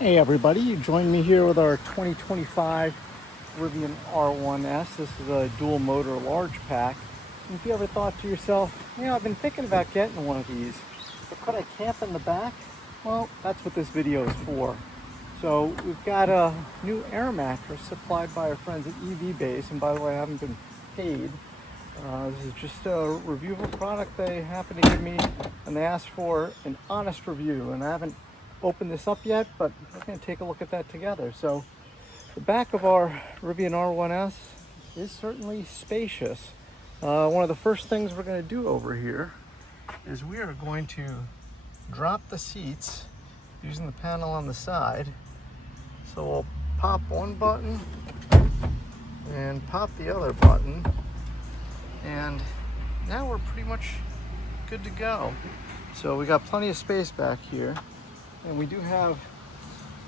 Hey everybody, you join me here with our 2025 Rivian R1S. This is a dual motor large pack. And if you ever thought to yourself, I've been thinking about getting one of these, but could I camp in the back? Well, that's what this video is for. So we've got a new air mattress supplied by our friends at EVBase, and by the way, I haven't been paid. This is just a review of a product they happened to give me, and they asked for an honest review, and I haven't opened this up yet, but we're going to take a look at that together. So the back of our Rivian R1S is certainly spacious. One of the first things we're going to do over here is we are going to drop the seats using the panel on the side. So we'll pop one button and pop the other button, and now we're pretty much good to go. So we got plenty of space back here, and we do have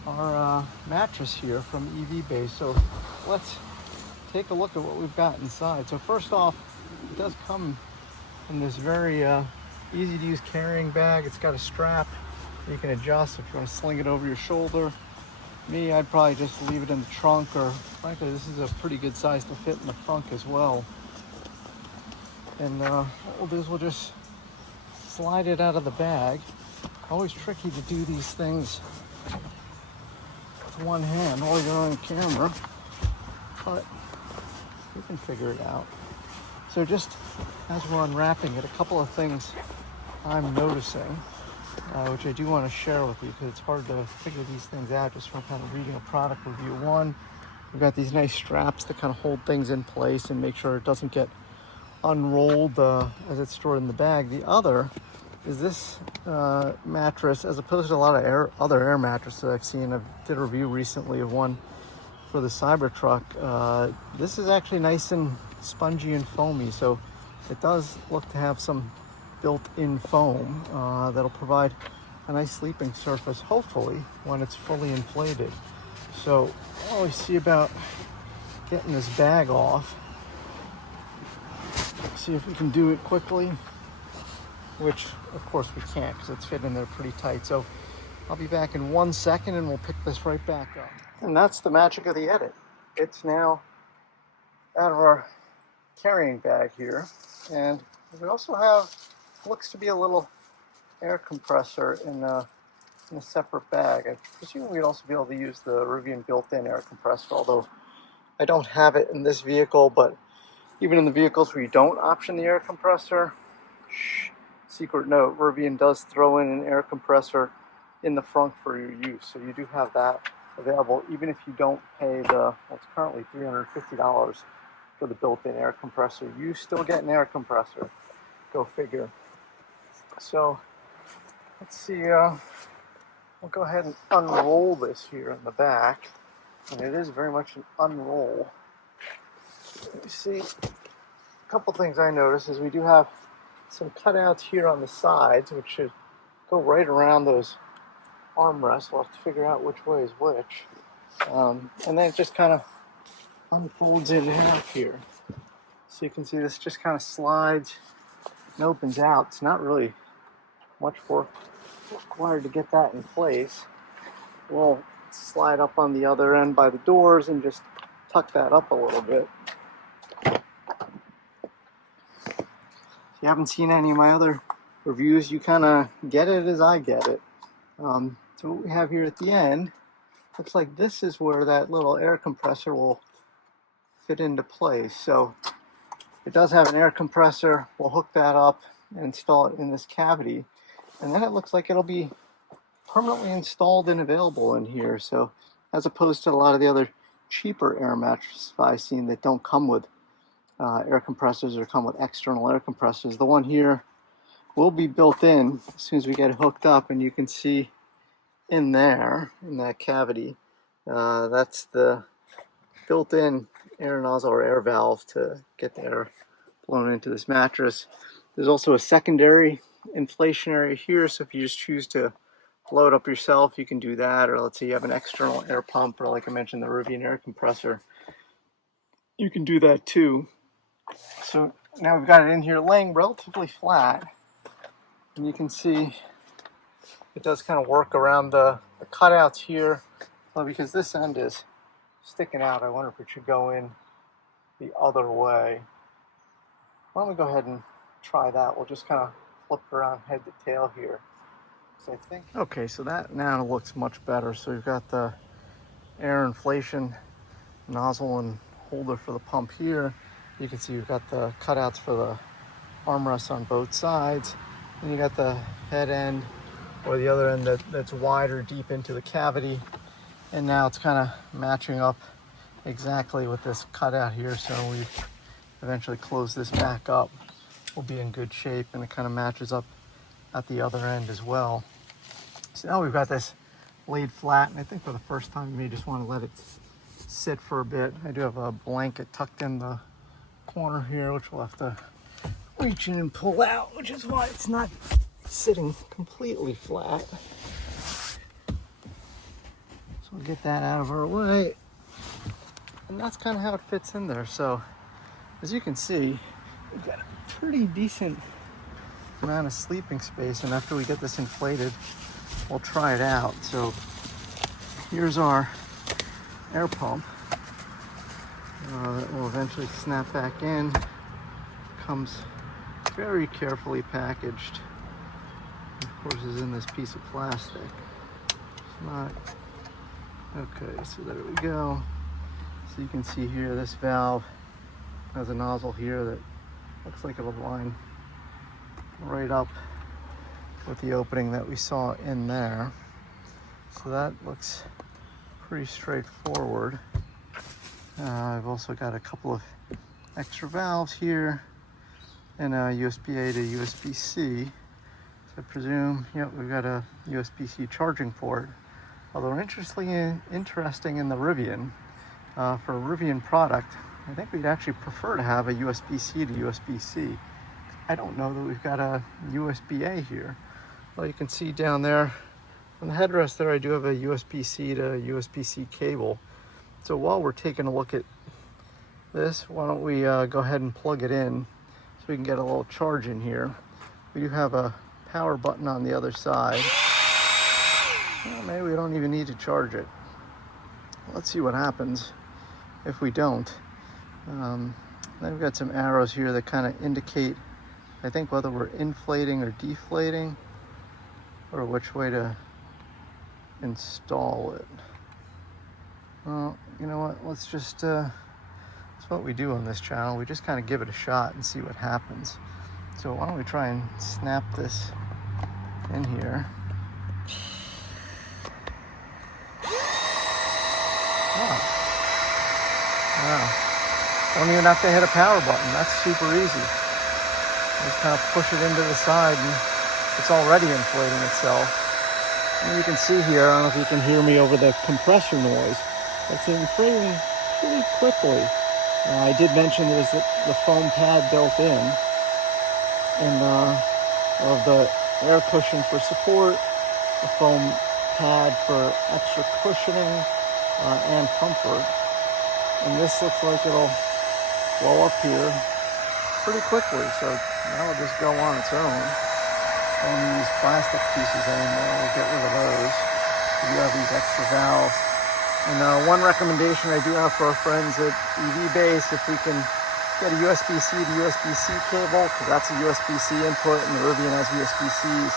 our mattress here from EVBase. So let's take a look at what we've got inside. So first off, it does come in this very easy to use carrying bag. It's got a strap you can adjust if you want to sling it over your shoulder. Me, I'd probably just leave it in the trunk, or frankly, this is a pretty good size to fit in the trunk as well. And what we'll do is we'll just slide it out of the bag. Always tricky to do these things with one hand while you're on camera, but we can figure it out. So just as we're unwrapping it, a couple of things I'm noticing, which I do want to share with you because it's hard to figure these things out just from kind of reading a product review. One, we've got these nice straps to kind of hold things in place and make sure it doesn't get unrolled as it's stored in the bag. The other is this mattress, as opposed to a lot of other air mattresses I've seen. I did a review recently of one for the Cybertruck. This is actually nice and spongy and foamy, so it does look to have some built-in foam that'll provide a nice sleeping surface, hopefully, when it's fully inflated. So what do we see about getting this bag off? See if we can do it quickly, which of course we can't because it's fit in there pretty tight. So I'll be back in 1 second and we'll pick this right back up. And that's the magic of the edit. It's now out of our carrying bag here, and we also have, looks to be a little air compressor in a separate bag. I presume we'd also be able to use the Rivian built-in air compressor, although I don't have it in this vehicle. But even in the vehicles where you don't option the air compressor, secret note, Rivian does throw in an air compressor in the front for your use. So you do have that available, even if you don't pay what's currently $350 for the built-in air compressor. You still get an air compressor. Go figure. So let's see, we'll go ahead and unroll this here in the back. And it is very much an unroll. You see, a couple things I noticed is we do have some cutouts here on the sides, which should go right around those armrests. We'll have to figure out which way is which. And then it just kind of unfolds in half here. So you can see this just kind of slides and opens out. It's not really much work required to get that in place. We'll slide up on the other end by the doors and just tuck that up a little bit. If you haven't seen any of my other reviews, you kind of get it as I get it. So what we have here at the end, looks like this is where that little air compressor will fit into place. So it does have an air compressor. We'll hook that up and install it in this cavity. And then it looks like it'll be permanently installed and available in here. So as opposed to a lot of the other cheaper air mattresses I've seen that don't come with air compressors or come with external air compressors, the one here will be built in as soon as we get it hooked up. And you can see in there, in that cavity, that's the built-in air nozzle or air valve to get the air blown into this mattress. There's also a secondary inflation area here, so if you just choose to blow it up yourself, you can do that. Or let's say you have an external air pump, or like I mentioned, the Rivian air compressor, you can do that too. So now we've got it in here laying relatively flat, and you can see it does kind of work around the cutouts here. Well, because this end is sticking out, I wonder if it should go in the other way. Why don't we go ahead and try that? We'll just kind of flip around head to tail here. So I think. Okay, so that now looks much better. So you've got the air inflation nozzle and holder for the pump here. You can see you've got the cutouts for the armrests on both sides. And you got the head end, or the other end that's wider deep into the cavity. And now it's kind of matching up exactly with this cutout here. So we eventually close this back up, we'll be in good shape, and it kind of matches up at the other end as well. So now we've got this laid flat, and I think for the first time you may just want to let it sit for a bit. I do have a blanket tucked in the corner here, which we'll have to reach in and pull out, which is why it's not sitting completely flat. So we'll get that out of our way. And that's kind of how it fits in there. So as you can see, we've got a pretty decent amount of sleeping space, and after we get this inflated, we'll try it out. So here's our air pump that will eventually snap back in. Comes very carefully packaged. Of course, is in this piece of plastic. It's not. Okay, so there we go. So you can see here, this valve has a nozzle here that looks like it'll line right up with the opening that we saw in there. So that looks pretty straightforward. I've also got a couple of extra valves here and a USB-A to USB-C. So I presume, we've got a USB-C charging port. Although interesting in the Rivian, for a Rivian product, I think we'd actually prefer to have a USB-C to USB-C. I don't know that we've got a USB-A here. Well, you can see down there on the headrest there, I do have a USB-C to USB-C cable. So while we're taking a look at this, why don't we go ahead and plug it in so we can get a little charge in here. We do have a power button on the other side. Well, maybe we don't even need to charge it. Let's see what happens if we don't. Then we've got some arrows here that kind of indicate, I think, whether we're inflating or deflating, or which way to install it. Well, you know what, let's just, that's what we do on this channel. We just kind of give it a shot and see what happens. So why don't we try and snap this in here. Oh. Wow. Don't even have to hit a power button. That's super easy. Just kind of push it into the side and it's already inflating itself. And you can see here, I don't know if you can hear me over the compressor noise. It's inflating pretty quickly. I did mention there's the foam pad built in, and of the air cushion for support, the foam pad for extra cushioning and comfort. And this looks like it'll blow up here pretty quickly, so now it'll just go on its own. Don't need these plastic pieces anymore. We'll get rid of those. We have these extra valves. And one recommendation I do have for our friends at EVBase, if we can get a USB-C to USB-C cable, because that's a USB-C input and the Rivian has USB-Cs,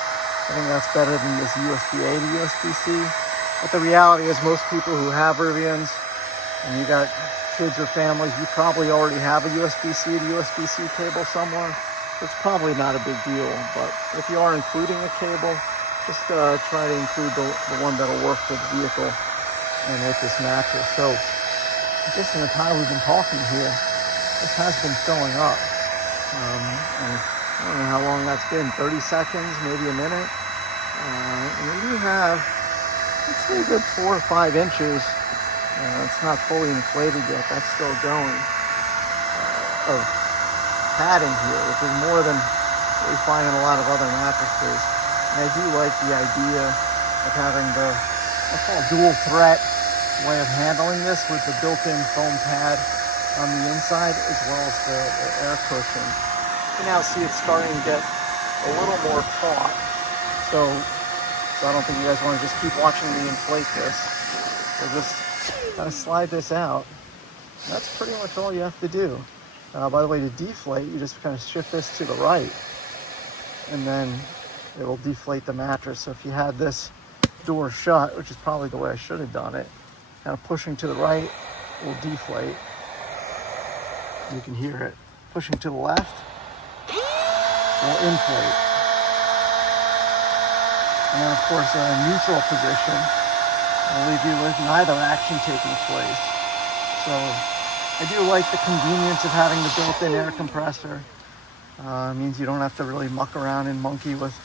I think that's better than this USB-A to USB-C. But the reality is most people who have Rivians, and you got kids or families, you probably already have a USB-C to USB-C cable somewhere. It's probably not a big deal, but if you are including a cable, just try to include the one that'll work for the vehicle and with this mattress. So just in the time we've been talking here, this has been filling up. And I don't know how long that's been, 30 seconds, maybe a minute. And we do have, let's say, a good 4 or 5 inches. It's not fully inflated yet, that's still going, of padding here, which is more than what we find in a lot of other mattresses. And I do like the idea of having the, what's called dual threat way of handling this with the built-in foam pad on the inside as well as the air cushion. You can now see it's starting to get a little more taut. So So I don't think you guys want to just keep watching me inflate this. We'll just kind of slide this out. That's pretty much all you have to do. By the way, to deflate, you just kind of shift this to the right, and then it will deflate the mattress. So if you had this door shut, which is probably the way I should have done it, kind of pushing to the right, it will deflate. You can hear it. Pushing to the left, it will inflate. And then, of course, a neutral position will leave you with neither action taking place. So I do like the convenience of having the built-in air compressor. It means you don't have to really muck around and monkey with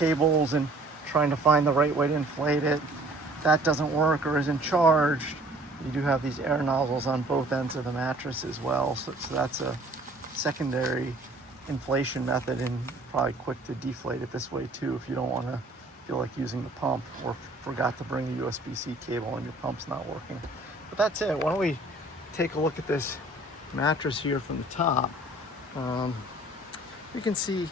cables and trying to find the right way to inflate it. If that doesn't work or isn't charged, you do have these air nozzles on both ends of the mattress as well. So that's a secondary inflation method, and probably quick to deflate it this way too if you don't want to feel like using the pump or forgot to bring a USB-C cable and your pump's not working. But that's it. Why don't we take a look at this mattress here from the top. You can see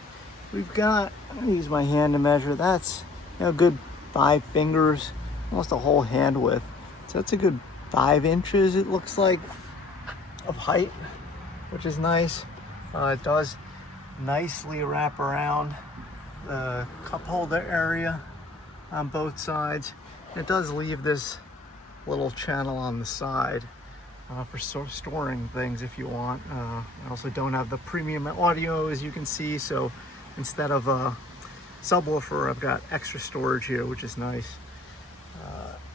we've got, I'm going to use my hand to measure, that's a good 5 fingers, almost a whole hand width. So that's a good 5 inches, it looks like, of height, which is nice. It does nicely wrap around the cup holder area on both sides. It does leave this little channel on the side for storing things if you want. I also don't have the premium audio, as you can see, so instead of a subwoofer, I've got extra storage here, which is nice.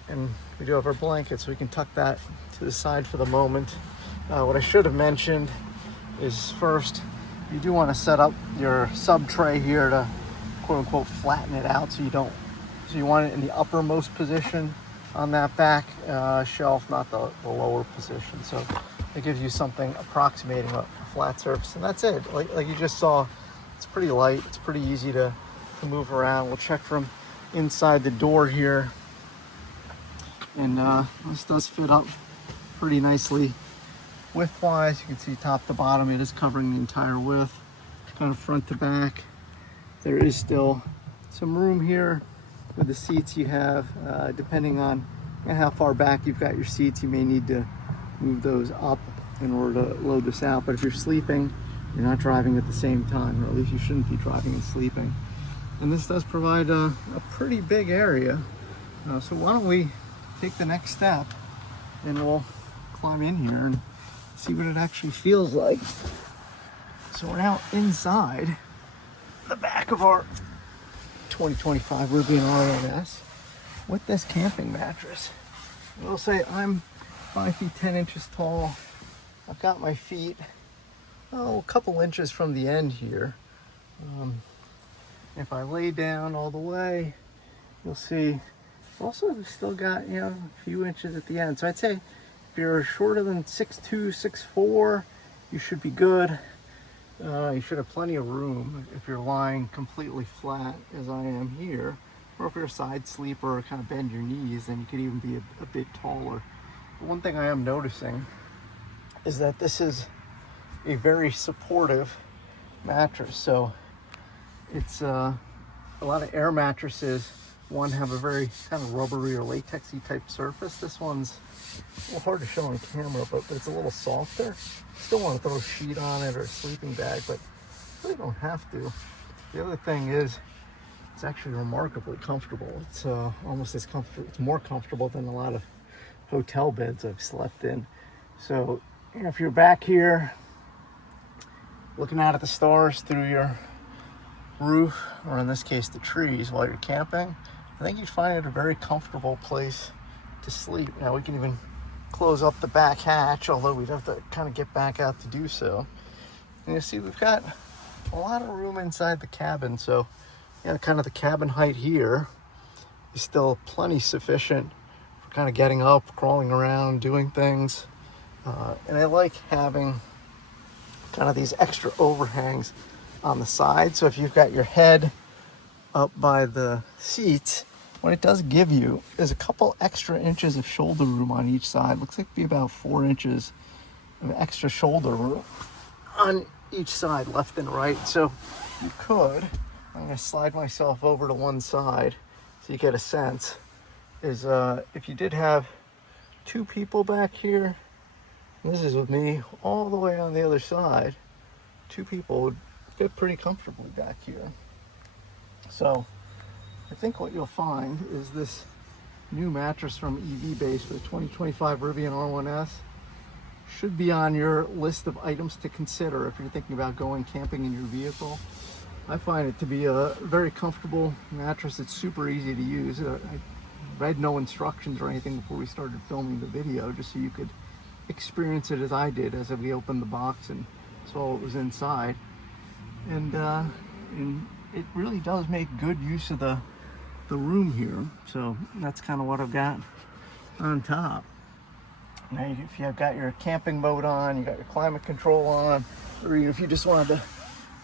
And we do have our blanket, so we can tuck that to the side for the moment. What I should have mentioned is, first, you do want to set up your sub tray here to quote unquote flatten it out so you want it in the uppermost position on that back shelf, not the lower position. So it gives you something approximating a flat surface, and that's it. Like you just saw, it's pretty light, it's pretty easy to move around. We'll check from inside the door here, and this does fit up pretty nicely width-wise. You can see top to bottom, it is covering the entire width, kind of front to back. There is still some room here with the seats you have. Depending on how far back you've got your seats, you may need to move those up in order to load this out. But if you're sleeping, you're not driving at the same time, or at least you shouldn't be driving and sleeping. And this does provide a pretty big area. So why don't we take the next step and we'll climb in here and see what it actually feels like. So we're now inside the back of our 2025 Rivian R1S with this camping mattress. I will say I'm 5 feet 10 inches tall. I've got my feet a couple inches from the end here. If I lay down all the way, you'll see also still got a few inches at the end. So I'd say if you're shorter than 6'2", 6'4", you should be good. You should have plenty of room if you're lying completely flat, as I am here. Or if you're a side sleeper or kind of bend your knees, then you could even be a bit taller. But one thing I am noticing is that this is a very supportive mattress. So it's a lot of air mattresses, one, have a very kind of rubbery or latexy type surface. This one's a little hard to show on camera, but it's a little softer. Still want to throw a sheet on it or a sleeping bag, but really don't have to. The other thing is, it's actually remarkably comfortable. It's almost as comfortable, it's more comfortable than a lot of hotel beds I've slept in. So if you're back here looking out at the stars through your roof, or in this case the trees, while you're camping, I think you'd find it a very comfortable place to sleep. Now we can even close up the back hatch, although we'd have to kind of get back out to do so. And you see we've got a lot of room inside the cabin, so kind of the cabin height here is still plenty sufficient for kind of getting up, crawling around, doing things. And I like having kind of these extra overhangs on the side. So if you've got your head up by the seats, what it does give you is a couple extra inches of shoulder room on each side. Looks like it'd be about 4 inches of extra shoulder room on each side, left and right. So you could, I'm gonna slide myself over to one side so you get a sense, is if you did have two people back here, and this is with me all the way on the other side, two people would fit pretty comfortably back here. So I think what you'll find is this new mattress from EVBase for the 2025 Rivian R1S should be on your list of items to consider if you're thinking about going camping in your vehicle. I find it to be a very comfortable mattress. It's super easy to use. I read no instructions or anything before we started filming the video, just so you could experience it as I did as we opened the box and saw what was inside. And it really does make good use of the room here. So that's kind of what I've got on top. Now, if you've got your camping mode on, you got your climate control on, or if you just wanted to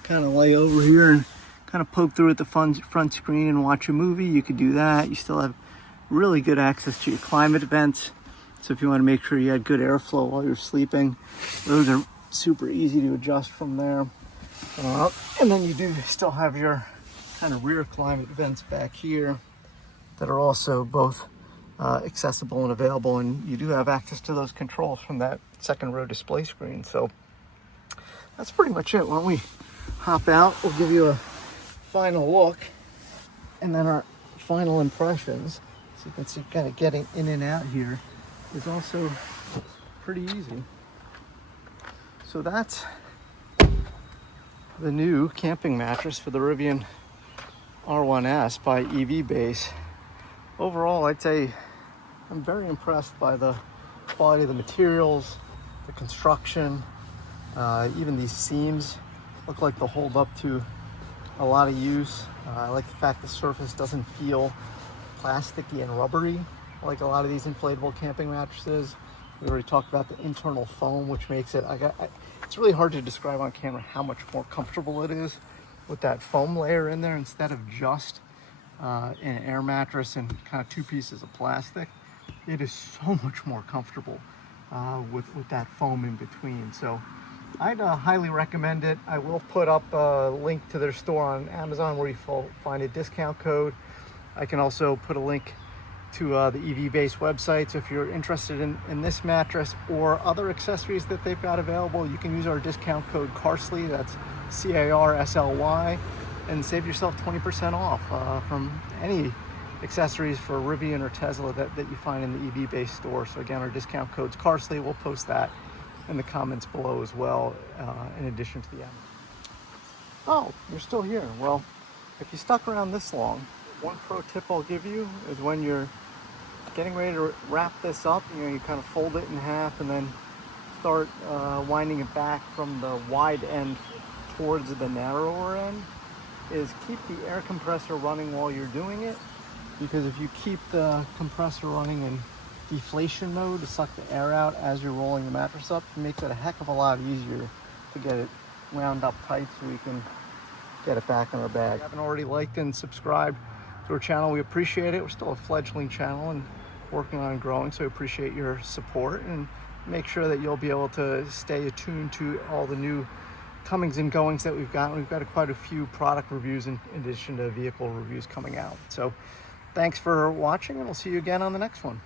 kind of lay over here and kind of poke through at the front screen and watch a movie, you could do that. You still have really good access to your climate vents. So if you want to make sure you had good airflow while you're sleeping, those are super easy to adjust from there. And then you do still have your kind of rear climate vents back here that are also both accessible and available, and you do have access to those controls from that second row display screen. So that's pretty much it. Why don't we hop out, we'll give you a final look and then our final impressions. So you can see kind of getting in and out here is also pretty easy. So that's the new camping mattress for the Rivian R1S by EVBase. Overall, I'd say I'm very impressed by the quality of the materials, the construction, even these seams look like they'll hold up to a lot of use. I like the fact the surface doesn't feel plasticky and rubbery like a lot of these inflatable camping mattresses. We already talked about the internal foam, which makes it, it's really hard to describe on camera how much more comfortable it is with that foam layer in there instead of just an air mattress and kind of two pieces of plastic. It is so much more comfortable with that foam in between. So I'd highly recommend it. I will put up a link to their store on Amazon where you find a discount code. I can also put a link to the EVBase website. So if you're interested in this mattress or other accessories that they've got available, you can use our discount code CARSLY, that's CARSLY, and save yourself 20% off from any accessories for Rivian or Tesla that you find in the EVBase store. So again, our discount code's CARSLY. We'll post that in the comments below as well, in addition to the end. Oh, you're still here. Well, if you stuck around this long, one pro tip I'll give you is when you're getting ready to wrap this up, you kind of fold it in half and then start winding it back from the wide end towards the narrower end, is keep the air compressor running while you're doing it, because if you keep the compressor running in deflation mode to suck the air out as you're rolling the mattress up, it makes it a heck of a lot easier to get it wound up tight so we can get it back in our bag. If you haven't already liked and subscribed to our channel, we appreciate it. We're still a fledgling channel and working on growing, so we appreciate your support, and make sure that you'll be able to stay attuned to all the new comings and goings that we've got. We've got quite a few product reviews in addition to vehicle reviews coming out. So thanks for watching, and we'll see you again on the next one.